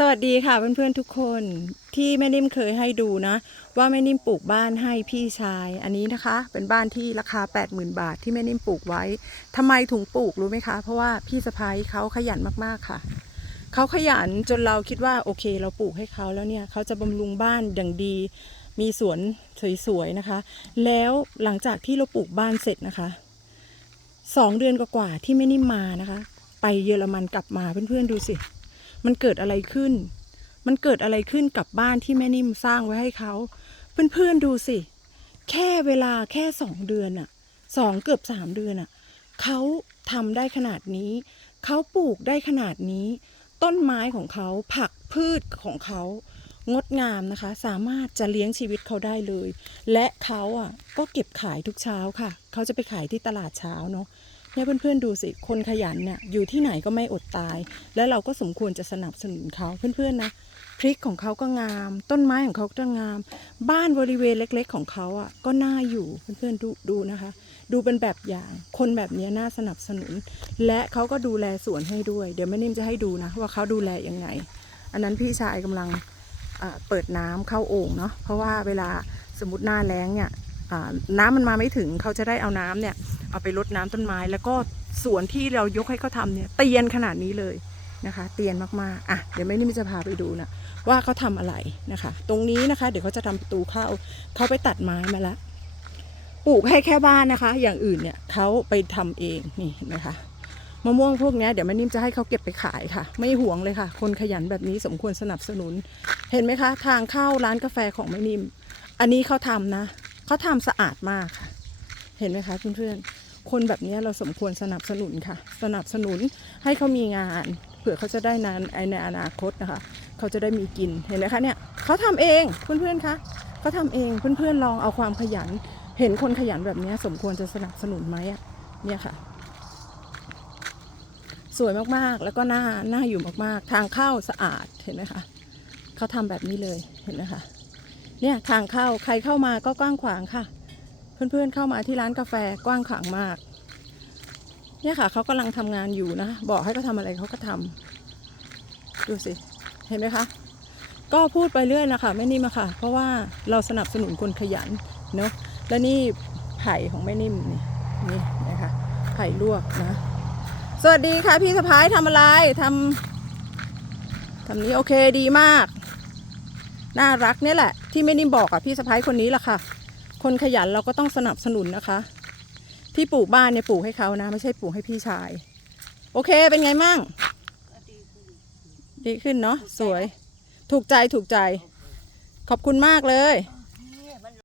สวัสดีค่ะเพื่อนๆทุกคนที่แม่นิ่มเคยให้ดูนะ ว่าแม่นิ่มปลูกบ้านให้พี่ชาย อันนี้นะคะ เป็นบ้านที่ราคา 80,000 บาทที่แม่นิ่มปลูกไว้ทำไมถุงปลูกรู้ไหมคะ เพราะว่าพี่สะพ้ายเขาขยันมากๆค่ะเขาขยันจนเราคิดว่าโอเค เราปลูกให้เขาแล้วเนี่ยเขาจะบำรุงบ้านอย่างดี มีสวนสวยๆนะคะ แล้วหลังจากที่เราปลูกบ้านเสร็จนะคะสองเดือนกว่าๆที่แม่นิ่มมานะคะ ไปเยอรมันกลับมาเพื่อนๆดูสิ มันเกิดอะไรขึ้น มันเกิดอะไรขึ้นกับบ้านที่แม่นิ่มสร้างไว้ให้เขา เพื่อนๆดูสิ แค่เวลาแค่สองเดือนอะสองเกือบสามเดือนอะเขาทำได้ขนาดนี้ เขาปลูกได้ขนาดนี้ ต้นไม้ของเขาผักพืชของเขางดงามนะคะ สามารถจะเลี้ยงชีวิตเขาได้เลย และเขาอะก็เก็บขายทุกเช้าค่ะ เขาจะไปขายที่ตลาดเช้าเนาะ เนี่ยเพื่อนๆดูสิคนขยันเนี่ยอยู่ที่ไหนก็ไม่อดตาย และเราก็สมควรจะสนับสนุนเขาเพื่อนๆนะพริกของเขาก็งาม ต้นไม้ของเขาก็งาม บ้านบริเวณเล็ก ๆ ของเขาอะก็น่าอยู่เพื่อนๆดูดูนะคะ ดูเป็นแบบอย่างคนแบบนี้น่าสนับสนุน และเขาก็ดูแลสวนให้ด้วย เดี๋ยวแม่นิ่มจะให้ดูนะว่าเขาดูแลยังไง อันนั้นพี่ชายกำลังเปิดน้ำเข้าโอ่งเนาะเพราะว่าเวลาสมมติหน้าแล้งเนี่ยน้ำมันมาไม่ถึงเขาจะได้เอาน้ำเนี่ย เอาไปรดน้ำต้นไม้ แล้วก็สวนที่เรายกให้เขาทำเนี่ยเตียนขนาดนี้เลยนะคะ เตียนมากๆอะเดี๋ยวแม่นิ่มจะพาไปดูนะว่าเขาทำอะไรนะคะ ตรงนี้นะคะ เดี๋ยวเขาจะทำประตูเข้าเขาไปตัดไม้มาแล้วปลูกให้แค่บ้านนะคะ อย่างอื่นเนี่ยเขาไปทำเองนี่นไหมคะมะม่วงพวกนี้เดี๋ยวแม่นิ่มจะให้เขาเก็บไปขายค่ะ ไม่ห่วงเลยค่ะ คนขยันแบบนี้สมควรสนับสนุน เห็นไหมคะ ทางเข้าร้านกาแฟของแม่นิ่ม อันนี้เขาทำนะเขาทำสะอาดมากค่ะ เห็นไหมคะเพื่อนๆ คนแบบนี้เราสมควรสนับสนุนค่ะ สนับสนุนให้เขามีงาน เผื่อเขาจะได้นานในอนาคตนะคะ เขาจะได้มีกินเห็นไหมคะเนี่ยเขาทำเองเพื่อนๆคะเขาทำเองเพื่อนๆลองเอาความขยัน เห็นคนขยันแบบนี้สมควรจะสนับสนุนไหมอะเนี่ยค่ะ สวยมากๆแล้วก็น่าน่าอยู่มากๆ ทางเข้าสะอาดเห็นไหมคะเขาทำแบบนี้เลยเห็นไหมคะเนี่ยทางเข้าใครเข้ามาก็กว้างขวางค่ะ เพื่อนๆเข้ามาที่ร้านกาแฟกว้างขวางมาก เนี่ยค่ะเขากำลังทำงานอยู่นะ บอกให้เขาทำอะไรเขาก็ทำดูสิ เห็นไหมคะ ก็พูดไปเรื่อยนะคะแม่นิ่มอะค่ะ เพราะว่าเราสนับสนุนคนขยันเนาะและนี่ไผ่ของแม่นิ่มนี่นี่นะคะไผ่ลวกนะ สวัสดีค่ะพี่สะพ้ายทำอะไรทำทำนี้โอเคดีมาก น่ารักเนี่ยแหละ ที่แม่นิ่มบอกอะพี่สะพ้ายคนนี้แหละค่ะ คนขยันเราก็ต้องสนับสนุนนะคะ ที่ปลูกบ้านเนี่ยปลูกให้เขานะ ไม่ใช่ปลูกให้พี่ชาย โอเคเป็นไงมั่งดีขึ้นเนาะสวย ถูกใจถูกใจ ขอบคุณมากเลย